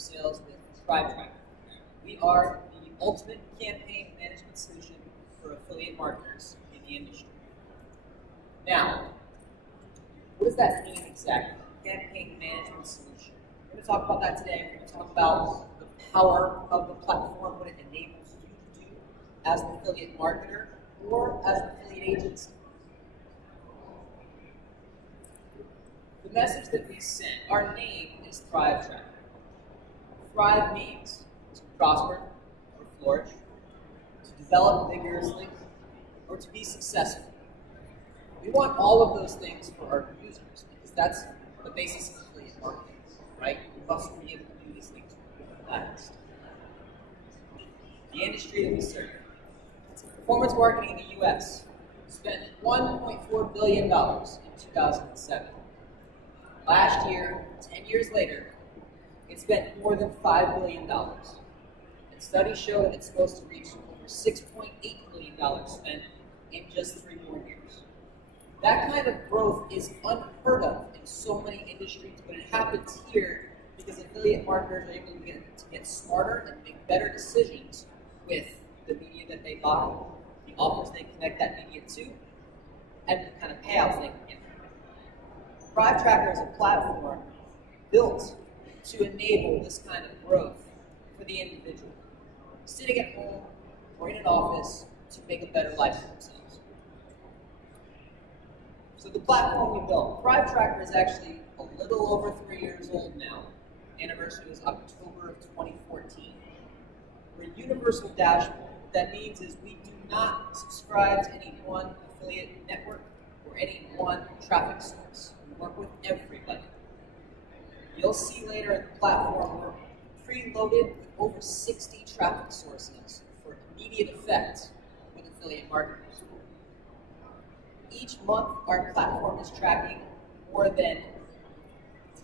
of sales with ThriveTracker. We are the ultimate campaign management solution for affiliate marketers in the industry. Now, what does that mean exactly? Campaign management solution. We're going to talk about that today. We're going to talk about the power of the platform, what it enables you to do as an affiliate marketer or as an affiliate agency. The message that we send, our name is ThriveTracker. Thrive means to prosper or flourish, to develop vigorously, or to be successful. We want all of those things for our users because that's the basis of affiliate marketing, right? We must be able to do these things fast. The industry that we serve. Performance marketing in the U.S. spent $1.4 billion in 2007. Last year, 10 years later, it spent more than $5 billion. And studies show that it's supposed to reach over $6.8 billion spent in just 3 more years. That kind of growth is unheard of in so many industries, but it happens here because affiliate marketers are able to get smarter and make better decisions with the media that they buy, the offers they connect that media to, and the kind of payouts they can get. ThriveTracker is a platform built to enable this kind of growth for the individual, sitting at home or in an office to make a better life for themselves. So the platform we built, ThriveTracker is actually a little over 3 years old now. Anniversary was October of 2014. We're a universal dashboard. What that means is we do not subscribe to any one affiliate network or any one traffic source. We work with everybody. You'll see later in the platform we're preloaded with over 60 traffic sources for immediate effect with affiliate marketers. Each month, our platform is tracking more than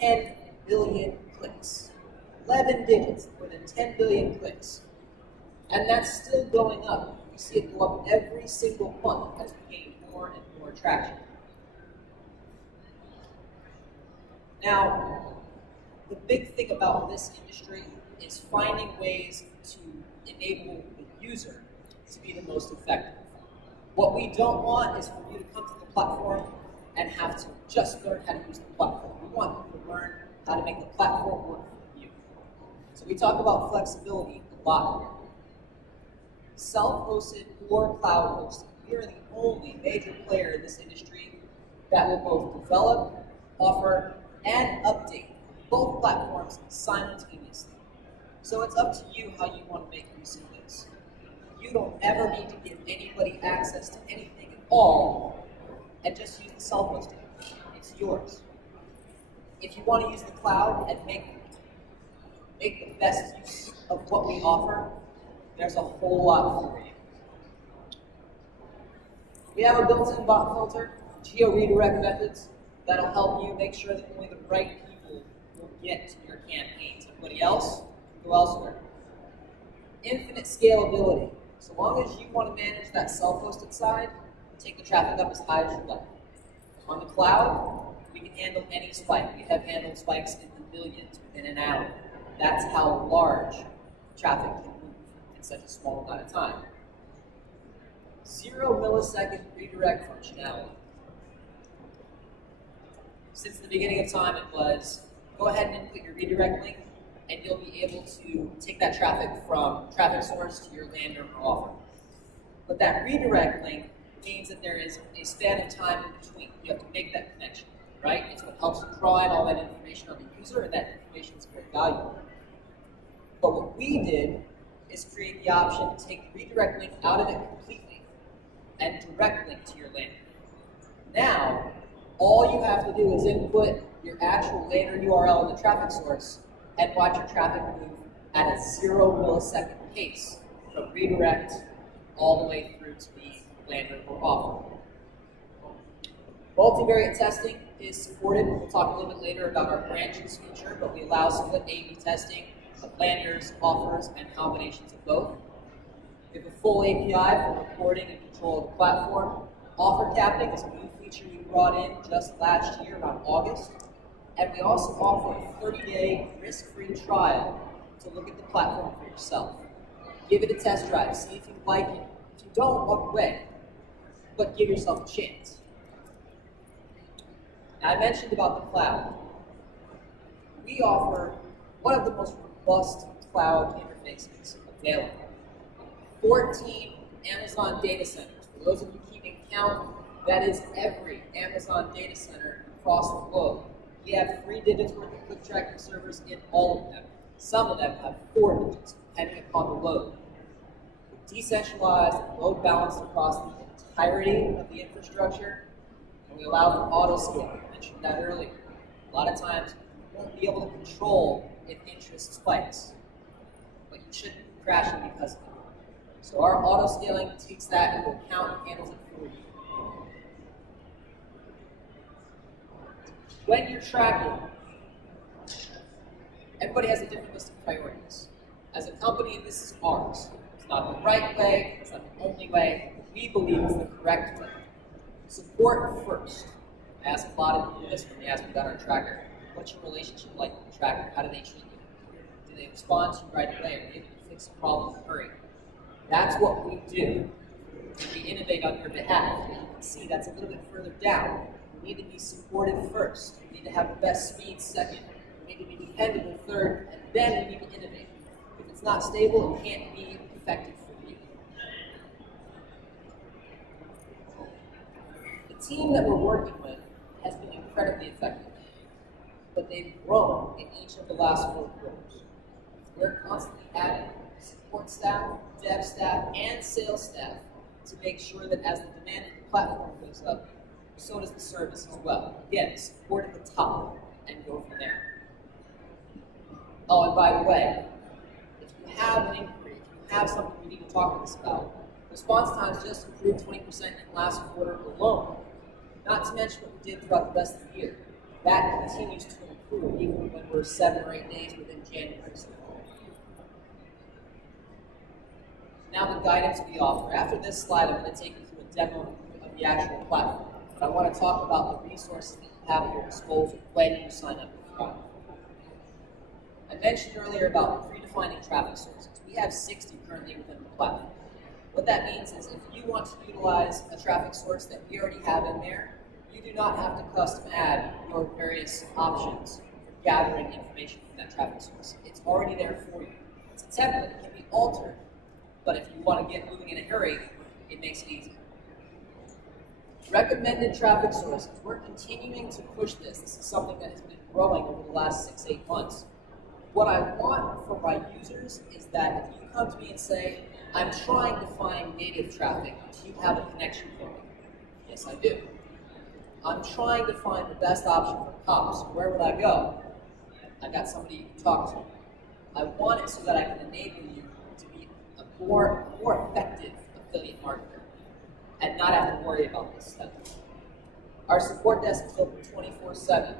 10 billion clicks. 11 digits, more than 10 billion clicks. And that's still going up. We see it go up every single month as we gain more and more traction. Now, the big thing about this industry is finding ways to enable the user to be the most effective. What we don't want is for you to come to the platform and have to just learn how to use the platform. We want you to learn how to make the platform work for you. So we talk about flexibility a lot here. Self-hosted or cloud-hosted. We are the only major player in this industry that will both develop, offer, and update both platforms simultaneously. So it's up to you how you want to make use of this. You don't ever need to give anybody access to anything at all and just use the self-hosting. It's yours. If you want to use the cloud and make the best use of what we offer, there's a whole lot for you. We have a built-in bot filter, geo-redirect methods, that'll help you make sure that only the right people will get to your campaigns. Everybody else can go elsewhere. Infinite scalability. So long as you want to manage that self-hosted side, take the traffic up as high as you like. On the cloud, we can handle any spike. We have handled spikes in the millions within an hour. That's how large traffic can move in such a small amount of time. 0 millisecond redirect functionality. Since the beginning of time, it was go ahead and input your redirect link, and you'll be able to take that traffic from traffic source to your lander or offer. But that redirect link means that there is a span of time in between. You have to make that connection, right? It's what helps you draw in all that information on the user, and that information is very valuable. But what we did is create the option to take the redirect link out of it completely and direct link to your lander. Now, all you have to do is input your actual lander URL in the traffic source and watch your traffic move at a 0 millisecond pace from redirect all the way through to the lander or offer. Multivariate testing is supported. We'll talk a little bit later about our branches feature, but we allow split A/B testing of landers, offers, and combinations of both. We have a full API for reporting and control of the platform. Offer capping is a new feature we brought in just last year, around August. And we also offer a 30-day risk-free trial to look at the platform for yourself. Give it a test drive, see if you like it. If you don't, walk away, but give yourself a chance. Now, I mentioned about the cloud. We offer one of the most robust cloud interfaces available. 14 Amazon data centers. For those of you keeping count, that is every Amazon data center across the globe. We have 3 digits worth of click tracking servers in all of them. Some of them have 4 digits, depending upon the load. We're decentralized and load balanced across the entirety of the infrastructure, and we allow for auto scaling. I mentioned that earlier. A lot of times, you won't be able to control if interest spikes, but you shouldn't be crashing because of it. So our auto scaling takes that into account and handles it for you. When you're tracking, everybody has a different list of priorities. As a company, this is ours. It's not the right way, it's not the only way. We believe it's the correct way. Support first. I ask a lot of people this when they ask me about our tracker. What's your relationship like with the tracker? How do they treat you? Do they respond to you right away? Are they able to fix a problem in a hurry? That's what we do. We innovate on your behalf. You can see that's a little bit further down. We need to be supported first. We need to have the best speed second. We need to be dependable third, and then we need to innovate. If it's not stable, it can't be effective for you. The team that we're working with has been incredibly effective, but they've grown in each of the last 4 quarters. We're constantly adding support staff, dev staff, and sales staff to make sure that as the demand for the platform goes up, so does the service as well. Again, support at the top and go from there. Oh, and by the way, if you have an inquiry, if you have something you need to talk to us about, response times just improved 20% in the last quarter alone. Not to mention what we did throughout the rest of the year. That continues to improve even when we're 7 or 8 days within January. Now the guidance we offer. After this slide, I'm going to take you through a demo of the actual platform. But I want to talk about the resources that you have at your disposal when you sign up for Thrive. I mentioned earlier about predefining traffic sources. We have 60 currently within the platform. What that means is if you want to utilize a traffic source that we already have in there, you do not have to custom add your various options for gathering information from that traffic source. It's already there for you. It's a template. It can be altered. But if you want to get moving in a hurry, it makes it easy. Recommended traffic sources. We're continuing to push this. This is something that has been growing over the last 6-8 months. What I want from my users is that if you come to me and say, I'm trying to find native traffic, do you have a connection for me? Yes, I do. I'm trying to find the best option for comps. Where would I go? I got somebody you can talk to. I want it so that I can enable you to be a more effective affiliate marketer and not have to worry about this stuff. Our support desk is open 24/7.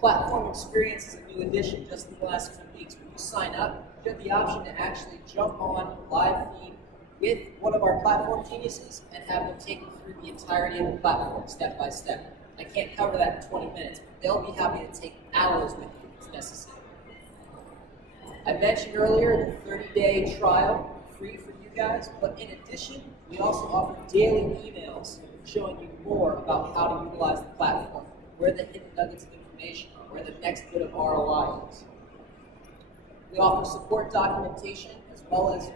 Platform experience is a new addition just in the last few weeks. When you sign up, you have the option to actually jump on a live feed with one of our platform geniuses and have them take you through the entirety of the platform step by step. I can't cover that in 20 minutes, but they'll be happy to take hours with you if it's necessary. I mentioned earlier the 30-day trial, free for you guys, but in addition, we also offer daily emails showing you more about how to utilize the platform, where the hidden nuggets of information are, where the next bit of ROI is. We offer support documentation as well as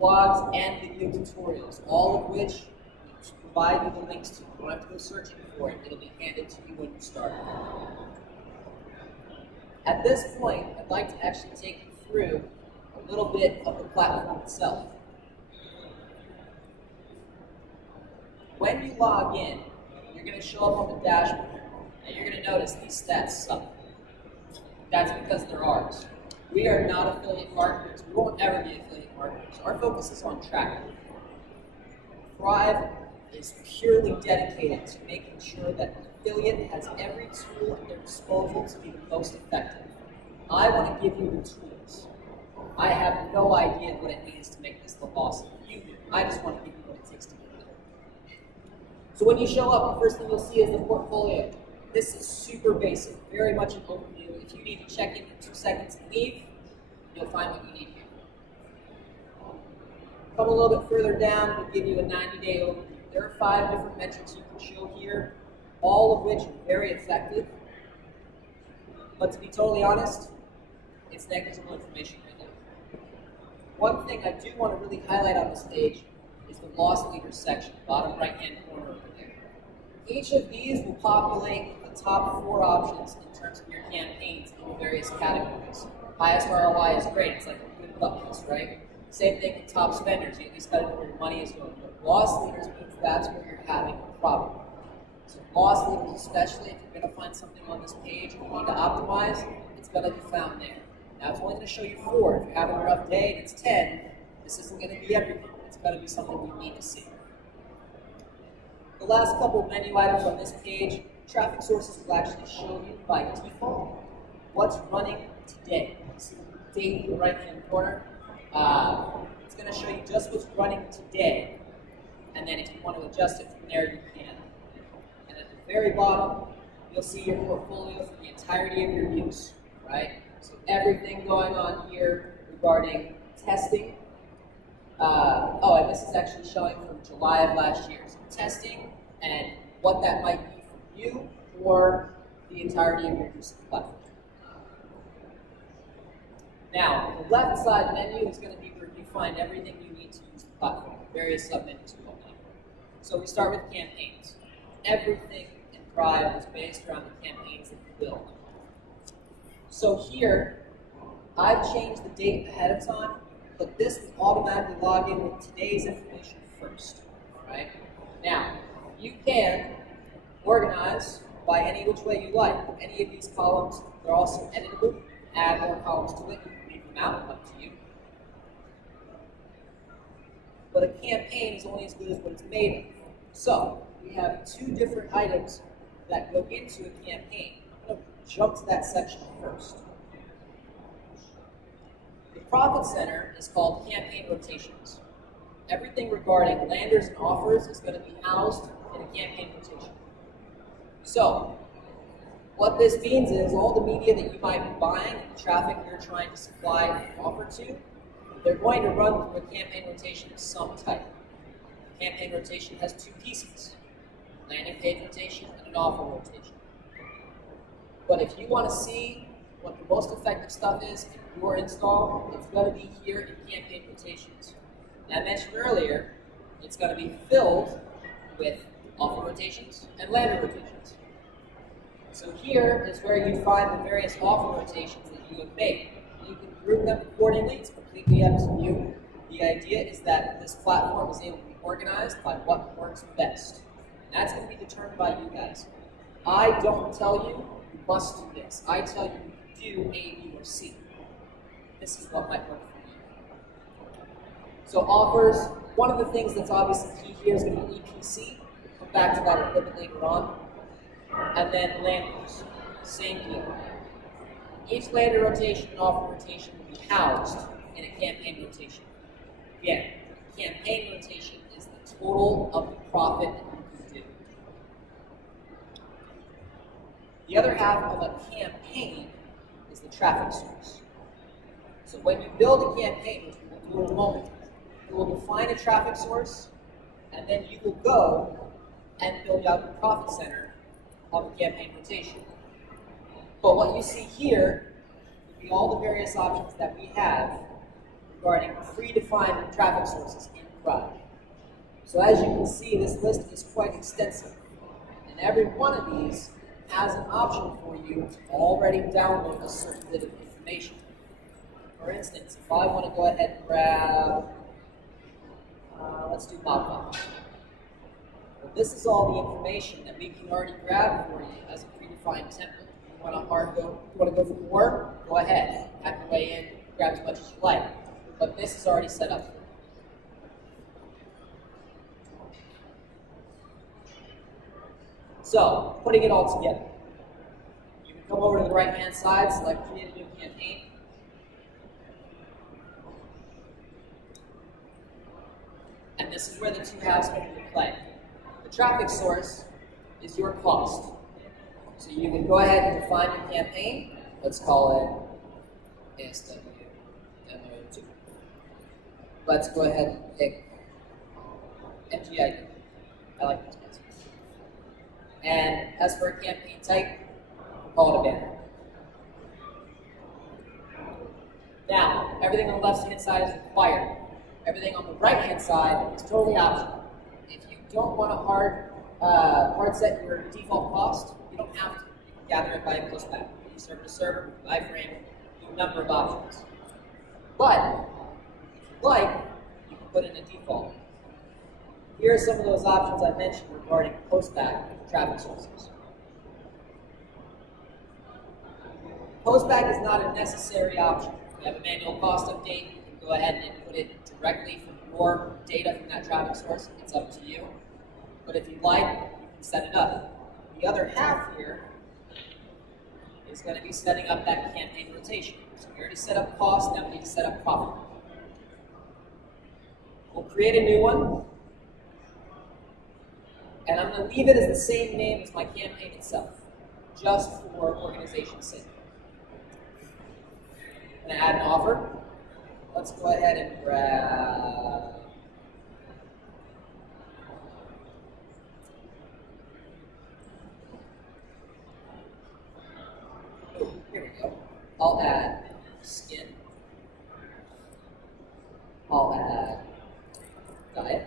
blogs and video tutorials, all of which we provide you the links to. You don't have to go searching for it. It'll be handed to you when you start. At this point, I'd like to actually take you through a little bit of the platform itself. When you log in, you're going to show up on the dashboard, and you're going to notice these stats suck. That's because they're ours. We are not affiliate marketers. We won't ever be affiliate marketers. Our focus is on tracking. Thrive is purely dedicated to making sure that an affiliate has every tool at their disposal to be the most effective. I want to give you the tools. I have no idea what it means to make this look awesome. You do. I just want to give you what it takes to do it. So when you show up, the first thing you'll see is the portfolio. This is super basic, very much an overview. If you need to check in for 2 seconds and leave, you'll find what you need here. Come a little bit further down, we'll give you a 90-day overview. There are 5 different metrics you can show here, all of which are very effective. But to be totally honest, it's negligible information right now. One thing I do want to really highlight on this page is the loss leaders section, bottom right-hand corner over there. Each of these will populate the top 4 options in terms of your campaigns in the various categories. Highest ROI is great, it's like a good buckets, right? Same thing with top spenders, you at least got to know where your money is going. But loss leaders means that's where you're having a problem. So loss leaders, especially if you're going to find something on this page you need to optimize, it's going to be found there. Now it's only going to show you 4. If you're having a rough day and it's 10, this isn't going to be everything. It's going to be something you need to see. The last couple of menu items on this page, traffic sources will actually show you by default what's running today. See the date in the right-hand corner. It's going to show you just what's running today. And then if you want to adjust it from there, you can. And at the very bottom, you'll see your portfolio for the entirety of your use, right? So everything going on here regarding testing. And this is actually showing from July of last year. So testing and what that might be for you or the entirety of your use of the platform. Now, the left side menu is going to be where you find everything you need to use the platform, various sub-menus going on. So we start with campaigns. Everything in Thrive is based around the campaigns that you build. So here, I've changed the date ahead of time, but this will automatically log in with today's information first, right? Now, you can organize by any which way you like. Any of these columns, they're also editable. Add more columns to it, you can leave them out, up to you. But a campaign is only as good as what it's made of. So, we have 2 different items that go into a campaign. I'm going to jump to that section first. The profit center is called campaign rotations. Everything regarding landers and offers is going to be housed in a campaign rotation. So, what this means is all the media that you might be buying, the traffic you're trying to supply and offer to, they're going to run through a campaign rotation of some type. Campaign rotation has 2 pieces, landing page rotation and an offer rotation. But if you want to see what the most effective stuff is in your install, it's going to be here in campaign rotations. And I mentioned earlier, it's going to be filled with offer rotations and lander rotations. So here is where you find the various offer rotations that you have made. You can group them accordingly, it's completely up to you. The idea is that this platform is able to be organized by what works best. And that's going to be determined by you guys. I don't tell you, you must do this. I tell you, you do A, B, or C. This is what might work for you. So offers, one of the things that's obviously key here is going to be EPC. We'll come back to that a little bit later on. And then landers, same deal. Each lander rotation and offer rotation will be housed in a campaign rotation. Again, campaign rotation is the total of the profit that you can do. The other half of a campaign is the traffic source. So when you build a campaign, which we will do in a moment, you will define a traffic source, and then you will go and build out your profit center on the campaign rotation. But what you see here would be all the various options that we have regarding predefined traffic sources in Thrive. So as you can see, this list is quite extensive. And every one of these has an option for you to already download a certain bit of information. For instance, if I want to go ahead and grab, let's do pop-up. Well, this is all the information that we can already grab for you as a predefined template. You want to go for more? Go ahead. Hack your way in, grab as much as you like. But this is already set up for you. So, putting it all together. You can come over to the right-hand side, select Create a New Campaign. And this is where the 2 halves come into play. The traffic source is your cost. So you can go ahead and define your campaign. Let's call it ASW Demo 2. Let's go ahead and pick MGID. I like those guys. And as for a campaign type, we'll call it a banner. Now, everything on the left-hand side is required. Everything on the right-hand side is totally optional. If you don't want to hard set your default cost, you don't have to. You can gather it by postback. You server to server, by frame, a number of options. But if you like, you can put in a default. Here are some of those options I mentioned regarding postback traffic sources. Postback is not a necessary option. If you have a manual cost update, you can go ahead and input it directly from your data from that traffic source. It's up to you. But if you'd like, you can set it up. The other half here is going to be setting up that campaign rotation. So we already set up cost, now we need to set up profit. We'll create a new one. And I'm going to leave it as the same name as my campaign itself, just for organization's sake. I'm going to add an offer. Let's go ahead and grab here we go. I'll add skin. I'll add diet.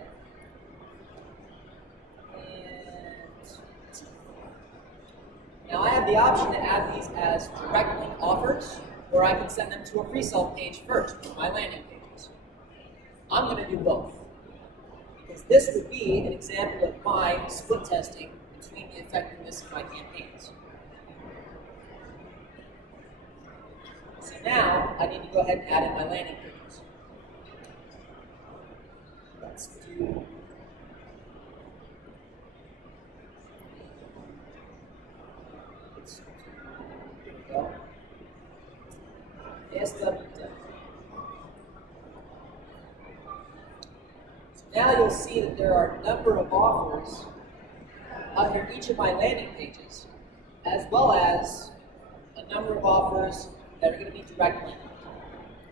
Now I have the option to add these as direct link offers, or I can send them to a pre-sale page first, my landing pages. I'm going to do both, because this would be an example of my split testing between the effectiveness of my campaigns. So now I need to go ahead and add in my landing pages. Let's do ASW demo. So now you'll see that there are a number of offers under each of my landing pages, as well as a number of offers that are going to be direct linked.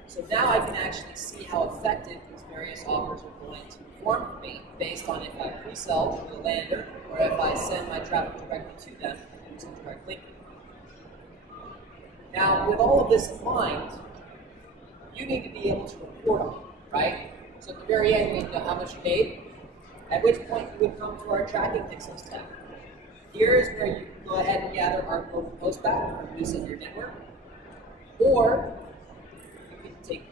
So now I can actually see how effective these various offers are going to perform for me based on if I pre-sell through the lander or if I send my traffic directly to them using direct linking. Now, with all of this in mind, you need to be able to report on it, right? So at the very end, we need to know how much you made, at which point you would come to our tracking pixels tab. Here is where you can go ahead and gather our global postback from use in your network, or you can take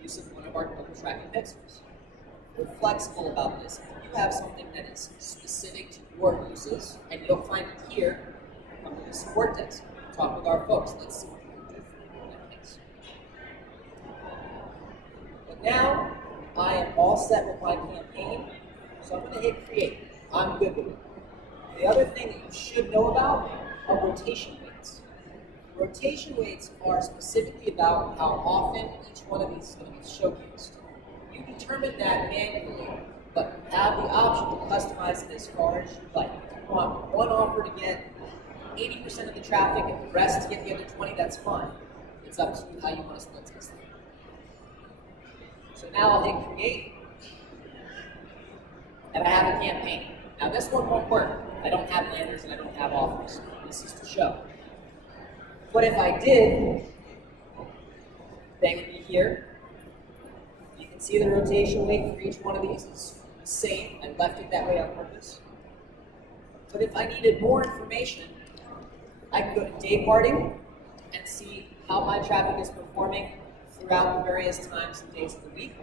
use of one of our global tracking pixels. We're flexible about this. If you have something that is specific to your uses, and you don't find it here, come to the support desk. Talk with our folks. Let's see what we can do for you in that case. But now, I am all set with my campaign, so I'm going to hit create. I'm good with it. The other thing that you should know about are rotation weights. Rotation weights are specifically about how often each one of these is going to be showcased. You determine that manually, but you have the option to customize it as far as you like. If you want one offer to get 80% of the traffic and the rest to get the other 20, that's fine. It's up to you how you want to split this thing. So now I'll hit create, and I have a campaign. Now this one won't work. I don't have landers and I don't have offers. This is to show. But if I did, they would be here. You can see the rotation weight for each one of these is the same. I left it that way on purpose. But if I needed more information, I can go to day parting and see how my traffic is performing throughout the various times and days of the week.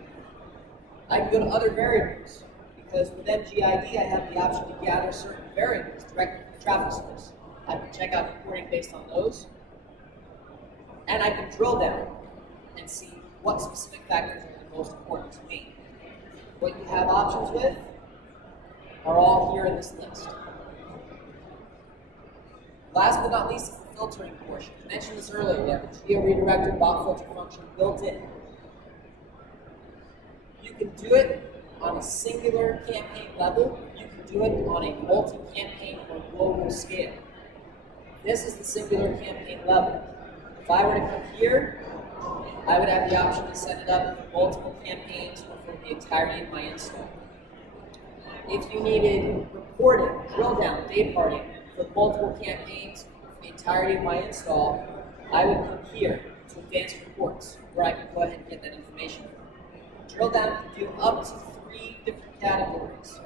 I can go to other variables, because with MGID I have the option to gather certain variables directly from the traffic source. I can check out reporting based on those, and I can drill down and see what specific factors are the most important to me. What you have options with are all here in this list. Last but not least is the filtering portion. I mentioned this earlier. We have a geo-redirected bot filter function built in. You can do it on a singular campaign level. You can do it on a multi-campaign or global scale. This is the singular campaign level. If I were to come here, I would have the option to set it up for multiple campaigns or for the entirety of my install. If you needed reporting, drill down, day parting for multiple campaigns for the entirety of my install, I would come here to advanced reports where I can go ahead and get that information from. Drill down can do up to 3 different categories.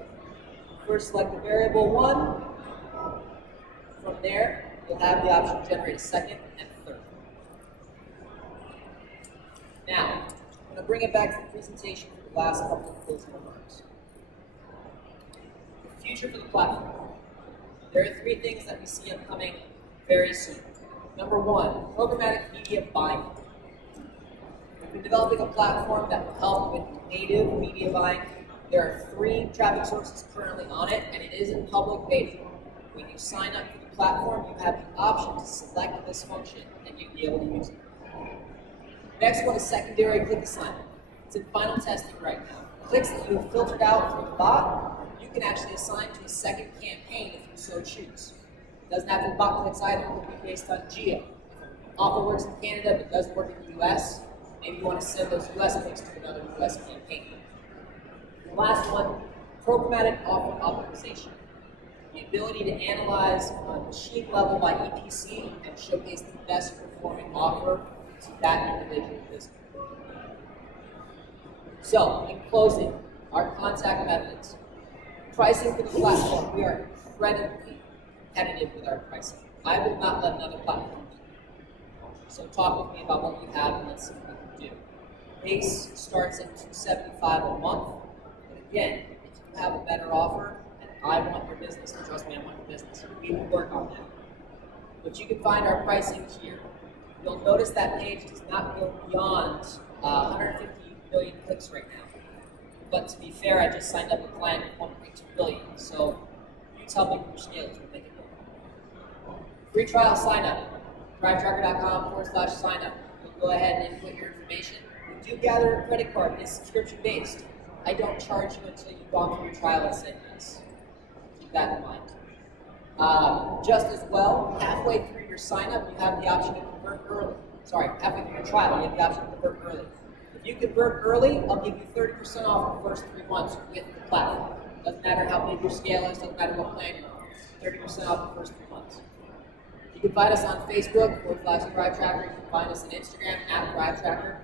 First, select the variable 1. From there, you'll have the option to generate a second and third. Now, I'm going to bring it back to the presentation for the last couple of closing remarks. The future for the platform. There are 3 things that we see upcoming very soon. Number 1, programmatic media buying. We've been developing a platform that will help with native media buying. There are 3 traffic sources currently on it, and it is in public beta. When you sign up for the platform, you have the option to select this function, and you'll be able to use it. Next one is secondary click assignment. It's in final testing right now. Clicks that you have filtered out through the bot, you can actually assign to a second campaign if you so choose. It doesn't have to be bot clicks either. It will be based on geo. Offer works in Canada but doesn't work in the US. Maybe you want to send those US clicks to another US campaign. The last one, programmatic offer optimization. The ability to analyze on machine level by EPC and showcase the best performing offer to that individual business. So, in closing, our contact methods. Pricing for the platform, we are incredibly competitive with our pricing. I would not let another platform do that. So talk with me about what you have and let's see what we can do. Base starts at $275 a month. But again, if you have a better offer, and I want your business, and trust me, I want your business, we will work on that. But you can find our pricing here. You'll notice that page does not go beyond 150 million clicks right now. But to be fair, I just signed up a client with 1.2 billion. So you tell me which scales will make it work. Free trial sign up. ThriveTracker.com/sign up. You'll go ahead and input your information. We do gather a credit card. It's subscription based. I don't charge you until you've gone through your trial and said yes. Keep that in mind. Just as well, halfway through your sign up, you have the option to convert early. Sorry, halfway through your trial, you have the option to convert early. If you convert early, I'll give you 30% off the first 3 months with the platform. Doesn't matter how big your scale is, doesn't matter what plan you're on. 30% off the first 3 months. You can find us on Facebook /ThriveTracker. You can find us on Instagram @ThriveTracker.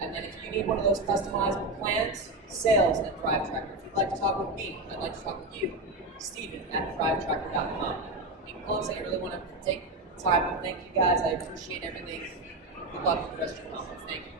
And then if you need one of those customizable plans, sales @ThriveTracker. If you'd like to talk with me, I'd like to talk with you, Steven @ThriveTracker.com. In closing, I really want to take the time to thank you guys. I appreciate everything. Good luck with the rest of your conference. Thank you.